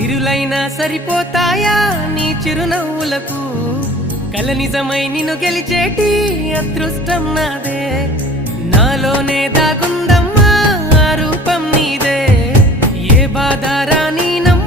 సిరులైనా సరిపోతాయా నీ చిరునవ్వులకు కల నిజమై నిన్ను గెలిచేటి అదృష్టం నాదే నాలోనే దాగుందమ్మా ఆ రూపం నీదే ఏ బాధ రాని